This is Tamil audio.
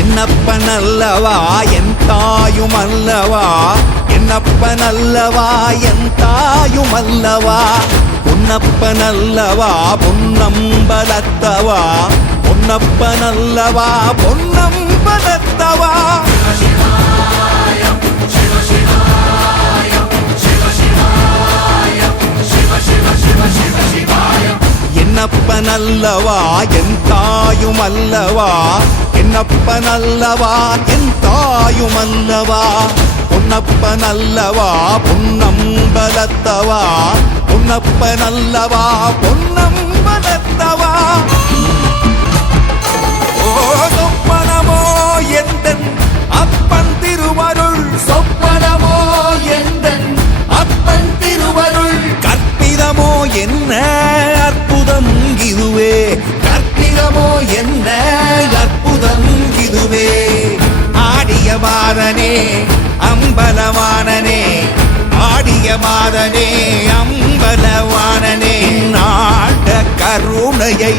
என்னப்பனல்லவா என் தாயுமல்லவா, என்னப்பனல்லவா என் தாயுமல்லவா, பொன்னப்பனல்லவா பொன்னம்பலத்தவா, பொன்னப்பனல்லவா பொன்னம்பலத்தவா. என்னப்பனல்லவா என் தாயுமல்லவா, என்னப்பனல்லவா என் தாயுமல்லவா, பொன்னப்பனல்லவா பொன்னம்பலத்தவா, பொன்னப்பனல்லவா பொன்னம்பலத்தவா. ஓ சொப்பனமோ எந்தன் அப்பன் திருவருள், சொப்பனமோ எந்தன் அப்பன் திருவருள், கற்பிதமோ என்ன அற்புதம் இதுவே, கற்பிதமோ என்ன அற்புதம் இதுவே. ஆடிய மாதனே அம்பலவானனே, ஆடிய மாதனே அம்பலவானனே, நாட கருணையை